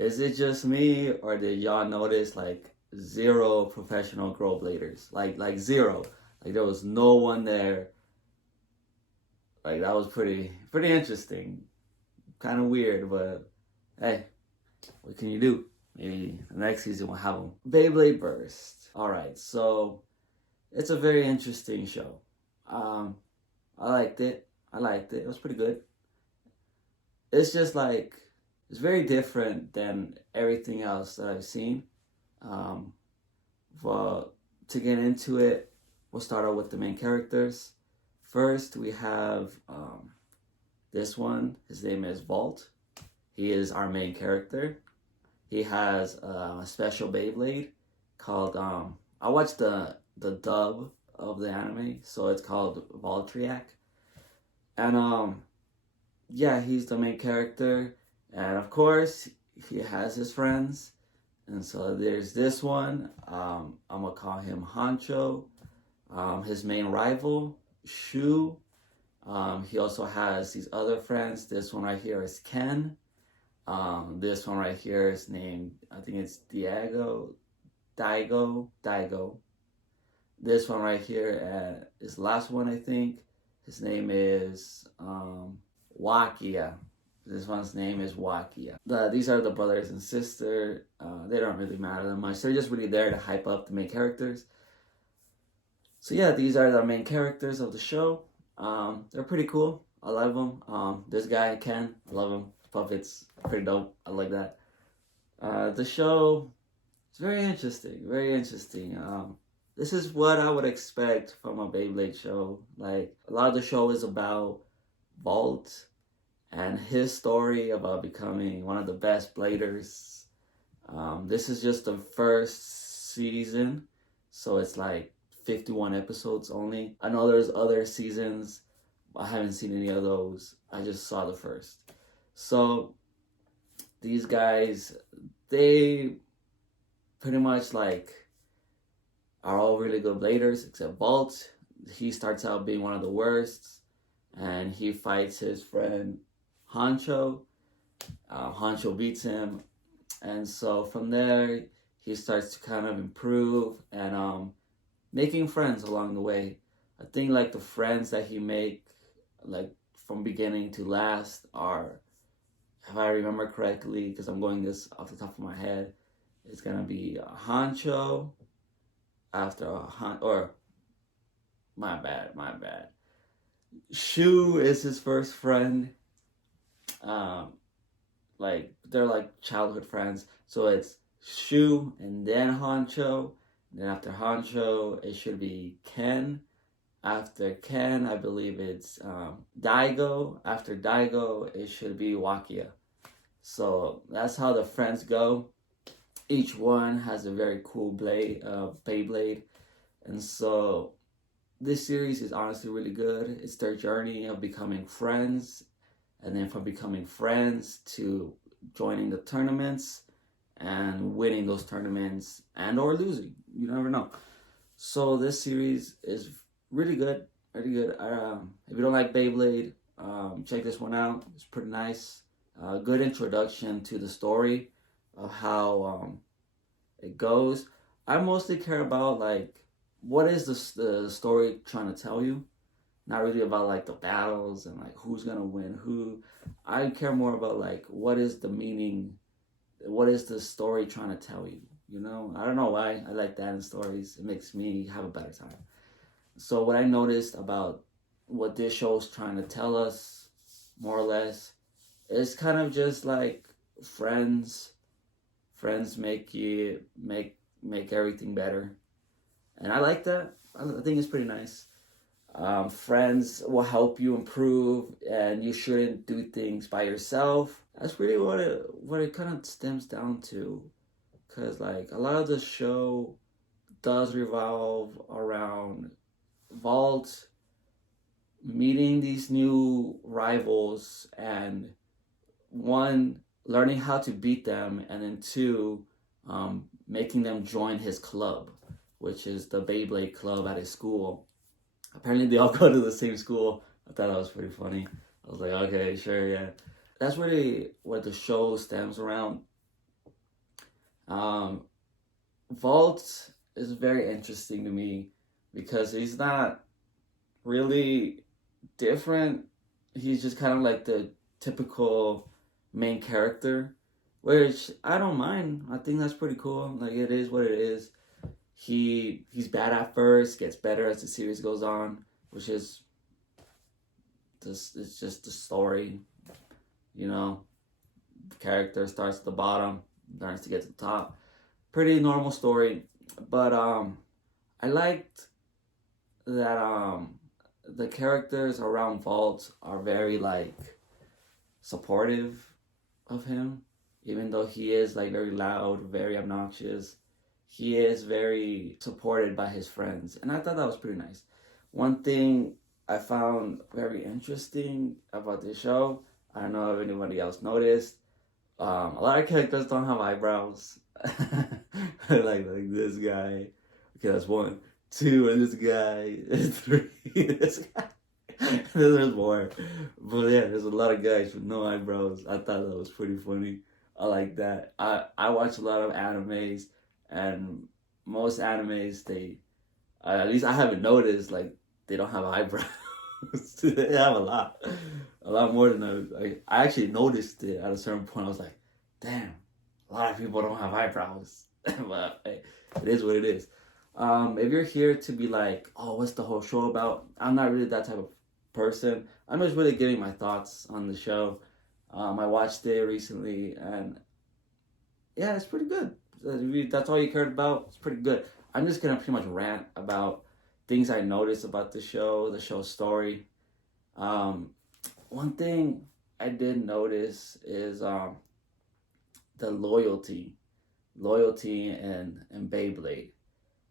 Is it just me, or did y'all notice like zero professional bladers? Like zero. Like there was no one there. Like that was pretty interesting. Kind of weird, but hey, what can you do? Maybe the next season we'll have them. Beyblade Burst. All right, so it's a very interesting show. Um, I liked it. I liked it. It was pretty good. It's just like it's very different than everything else that I've seen. Um, but to get into it, we'll start out with the main characters. First, we have this one. His name is Vault. He is our main character. He has a special Beyblade called. I watched the dub of the anime, so it's called Voltriac, and yeah, he's the main character, and of course he has his friends, and so there's this one. I'm gonna call him Honcho. His main rival, Shu. He also has these other friends. This one right here is Ken. This one right here is named, I think it's Daigo. This one right here is the last one, I think. His name is Wakia. This one's name is Wakia. These are the brothers and sister. They don't really matter that much. They're just really there to hype up the main characters. So yeah, these are the main characters of the show. They're pretty cool. I love them. This guy, Ken, I love him. Puppets, pretty dope. I like that. The show is very interesting. Very interesting. This is what I would expect from a Beyblade show. Like, a lot of the show is about Vault and his story about becoming one of the best bladers. This is just the first season, so it's like 51 episodes only. I know there's other seasons. I haven't seen any of those. I just saw the first. So these guys, they pretty much like are all really good bladers except Vault. He starts out being one of the worst, and he fights his friend Honcho. Honcho beats him, and so from there he starts to kind of improve and making friends along the way. I think like the friends that he make, like from beginning to last, are, if I remember correctly, because I'm going this off the top of my head, it's gonna be Honcho after or my bad. Shu is his first friend. Like they're like childhood friends, so it's Shu and then Honcho. And then after Honcho, it should be Ken. After Ken, I believe it's Daigo. After Daigo, it should be Wakia. So that's how the friends go. Each one has a very cool Beyblade. And so this series is honestly really good. It's their journey of becoming friends, and then from becoming friends to joining the tournaments and winning those tournaments and or losing. You never know. So this series is really good. Really good. If you don't like Beyblade, check this one out. It's pretty nice. Good introduction to the story of how it goes. I mostly care about like what is the story trying to tell you. Not really about like the battles and like who's gonna win who. I care more about like what is the meaning, what is the story trying to tell you. You know, I don't know why I like that in stories. It makes me have a better time. So what I noticed about what this show's trying to tell us, more or less, is kind of just like friends make everything better, and I like that. I think it's pretty nice. Friends will help you improve, and you shouldn't do things by yourself. That's really what it kind of stems down to, because like a lot of the show does revolve around Vault meeting these new rivals, and one, learning how to beat them, and then two, making them join his club, which is the Beyblade club at his school. Apparently they all go to the same school. I thought that was pretty funny. I was like, okay, sure, yeah. That's really what the show stems around. Um, Vault is very interesting to me because he's not really different. He's just kind of like the typical main character, which I don't mind. I think that's pretty cool. Like it is what it is. He's bad at first, gets better as the series goes on, which is just it's just the story, you know. The character starts at the bottom, learns to get to the top. Pretty normal story, but I liked that the characters around Vault are very like supportive of him, even though he is like very loud, very obnoxious. He is very supported by his friends, and I thought that was pretty nice. One thing I found very interesting about this show, I don't know if anybody else noticed, a lot of characters don't have eyebrows. like this guy. Okay, that's one. Two, and this guy. And three, this guy. There's more. But yeah, there's a lot of guys with no eyebrows. I thought that was pretty funny. I like that. I watch a lot of animes, and most animes, they, at least I haven't noticed, like, they don't have eyebrows. They have a lot more than I actually noticed it at a certain point. I was like, damn, a lot of people don't have eyebrows. But hey, it is what it is. If you're here to be like, oh, what's the whole show about? I'm not really that type of person. I'm just really giving my thoughts on the show. I watched it recently, and yeah, it's pretty good. If that's all you cared about, it's pretty good. I'm just gonna pretty much rant about things I noticed about the show's story. One thing I did notice is the loyalty and Beyblade.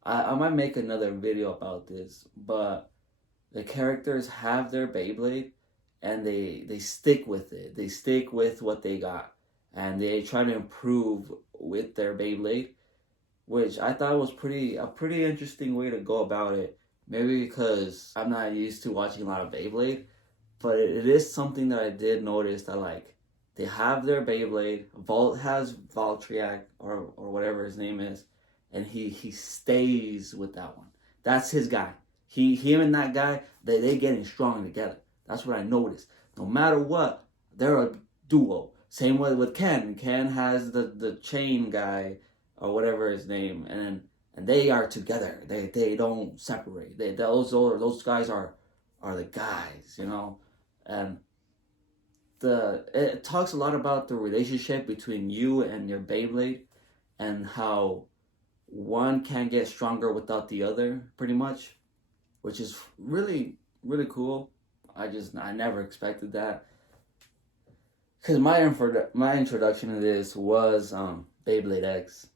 I might make another video about this, but the characters have their Beyblade and they stick with it. They stick with what they got and they try to improve with their Beyblade, which I thought was a pretty interesting way to go about it. Maybe because I'm not used to watching a lot of Beyblade, but it is something that I did notice that like they have their Beyblade. Vault has Valtriac or whatever his name is, and he stays with that one. That's his guy. Him and that guy, they getting strong together. That's what I noticed. No matter what, they're a duo. Same way with Ken. Ken has the chain guy or whatever his name, and they are together. They don't separate. Those guys are the guys, you know. And it talks a lot about the relationship between you and your Beyblade, and how one can get stronger without the other, pretty much, which is really really cool. I never expected that, because my introduction to this was Beyblade X,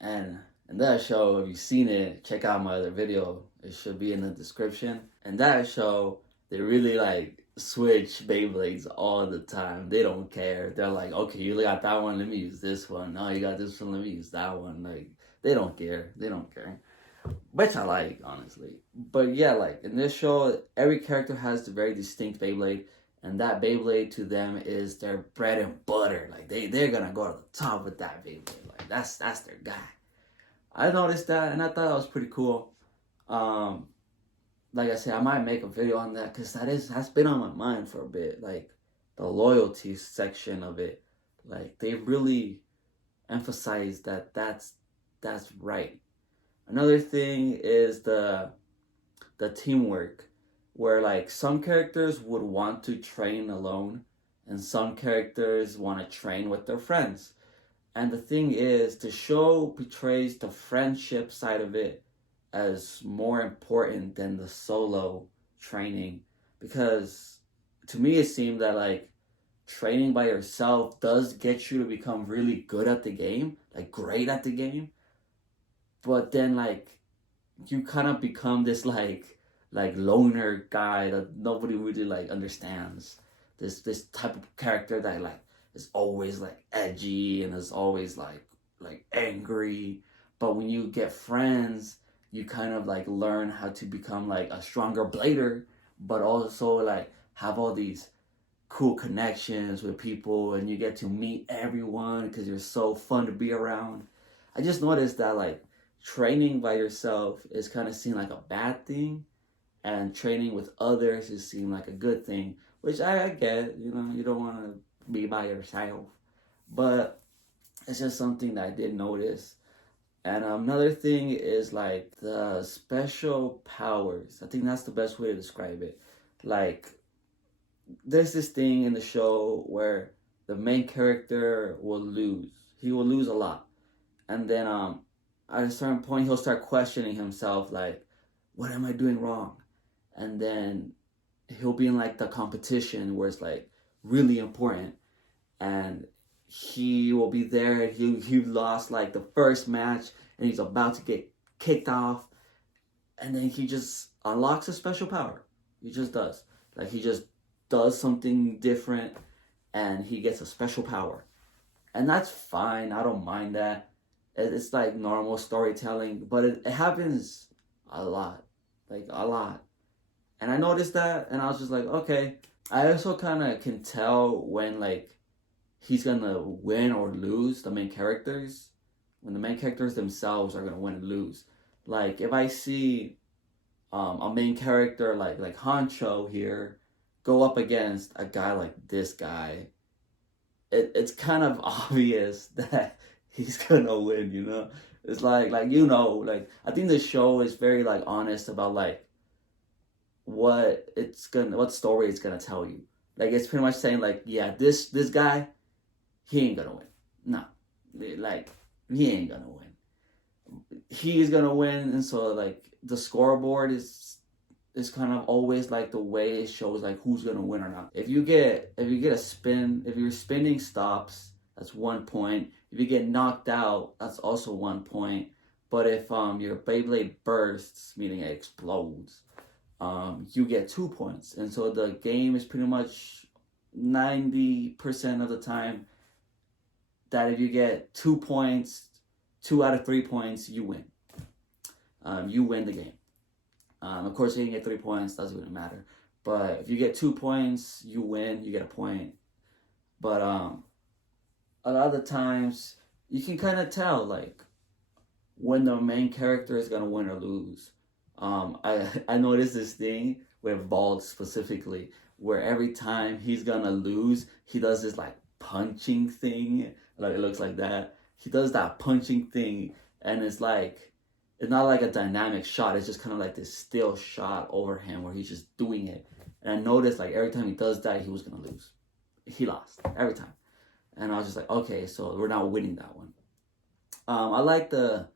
and in that show, if you've seen it, check out my other video. It should be in the description. And that show, they really like switch Beyblades all the time. They don't care. They're like, okay, you got that one, let me use this one. No, you got this one, let me use that one. Like, they don't care. They don't care. Which I like, honestly. But yeah, like in this show, every character has a very distinct Beyblade. And that Beyblade to them is their bread and butter. Like they're gonna go to the top with that Beyblade. Like that's their guy. I noticed that, and I thought that was pretty cool. Like I said, I might make a video on that because that's been on my mind for a bit. Like the loyalty section of it, like they really emphasize that's right. Another thing is the teamwork, where like some characters would want to train alone, and some characters want to train with their friends. And the thing is, the show portrays the friendship side of it as more important than the solo training. Because to me, it seemed that like training by yourself does get you to become really good at the game, like great at the game. But then like you kind of become this like loner guy that nobody really like understands. This type of character that like is always like edgy and is always like angry. But when you get friends, you kind of like learn how to become like a stronger blader, but also like have all these cool connections with people, and you get to meet everyone because you're so fun to be around. I just noticed that like training by yourself is kind of seen like a bad thing, and training with others is seen like a good thing, which I get. You know, you don't want to be by yourself, but it's just something that I did notice. And another thing is like the special powers. I think that's the best way to describe it. Like, there's this thing in the show where the main character will lose. He will lose a lot. And then at a certain point he'll start questioning himself, like, what am I doing wrong? And then he'll be in like the competition where it's like really important, and he will be there, and he lost like the first match, and he's about to get kicked off, and then he just unlocks a special power. He just does. Like, he just does something different, and he gets a special power. And that's fine. I don't mind that. It's like normal storytelling, but it happens a lot. Like, a lot. And I noticed that, and I was just like, okay. I also kind of can tell when, like, he's gonna win or lose, the main characters. When the main characters themselves are gonna win and lose. Like, if I see a main character like Honcho here go up against a guy like this guy, it's kind of obvious that he's gonna win, you know? It's like you know, like, I think the show is very like honest about like what story it's gonna tell you. Like, it's pretty much saying like, yeah, this guy, he ain't gonna win. No. Like, he ain't gonna win. He is gonna win, and so like the scoreboard is kind of always like the way it shows like who's gonna win or not. If you get a spin, if your spinning stops, that's 1 point. If you get knocked out, that's also 1 point. But if your Beyblade bursts, meaning it explodes, you get 2 points. And so the game is pretty much 90% of the time that if you get 2 points, 2 out of 3 points, you win. You win the game. Of course, if you can get 3 points, doesn't really matter. But if you get 2 points, you win, you get a point. But a lot of the times, you can kind of tell, like, when the main character is going to win or lose. I noticed this thing with Vidz specifically, where every time he's going to lose, he does this, like, punching thing. Like, it looks like that. He does that punching thing, and it's like, it's not like a dynamic shot. It's just kind of like this still shot over him where he's just doing it. And I noticed like every time he does that, he was going to lose. He lost every time. And I was just like, okay, so we're not winning that one. I like the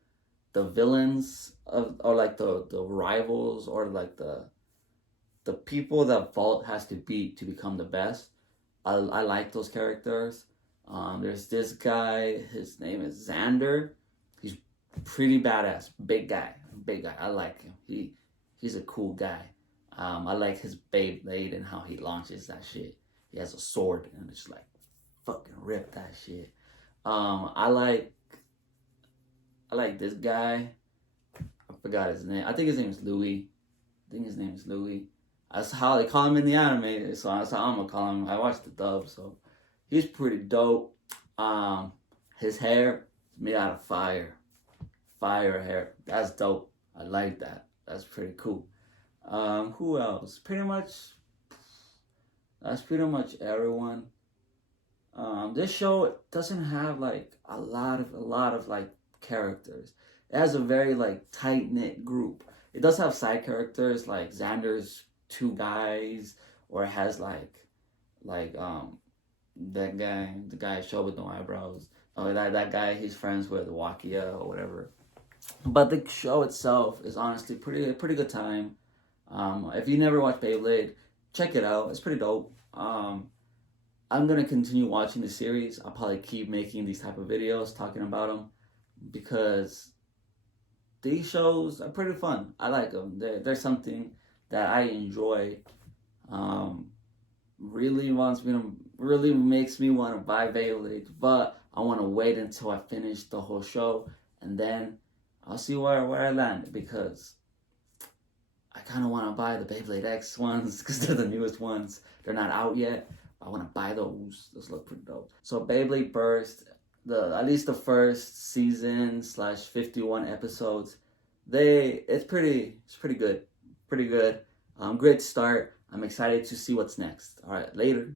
villains or like the rivals, or like the people that Vault has to beat to become the best. I like those characters. There's this guy, his name is Xander. He's pretty badass, big guy. I like him. He's a cool guy. I like his Beyblade and how he launches that shit. He has a sword and it's like, fucking rip that shit. I like this guy. I forgot his name. I think his name is Louis. That's how they call him in the anime, so that's how I'm gonna call him. I watched the dub, so he's pretty dope. His hair is made out of fire. Fire hair. That's dope. I like that. That's pretty cool. Who else? That's pretty much everyone. This show doesn't have like a lot of like characters. It has a very like tight knit group. It does have side characters like Xander's 2 guys, or it has like that guy, the guy show with no eyebrows. Oh, that guy, he's friends with Wakia or whatever. But the show itself is honestly pretty good time. If you never watched Beyblade, check it out. It's pretty dope. I'm gonna continue watching the series. I'll probably keep making these type of videos talking about them because these shows are pretty fun. I like them. They're something that I enjoy. Really makes me want to buy Beyblade, but I want to wait until I finish the whole show, and then I'll see where I land, because I kind of want to buy the Beyblade X ones because they're the newest ones. They're not out yet. I want to buy those. Those look pretty dope. So Beyblade Burst, at least the first season slash 51 episodes, it's pretty good, pretty good. Great start. I'm excited to see what's next. All right, later.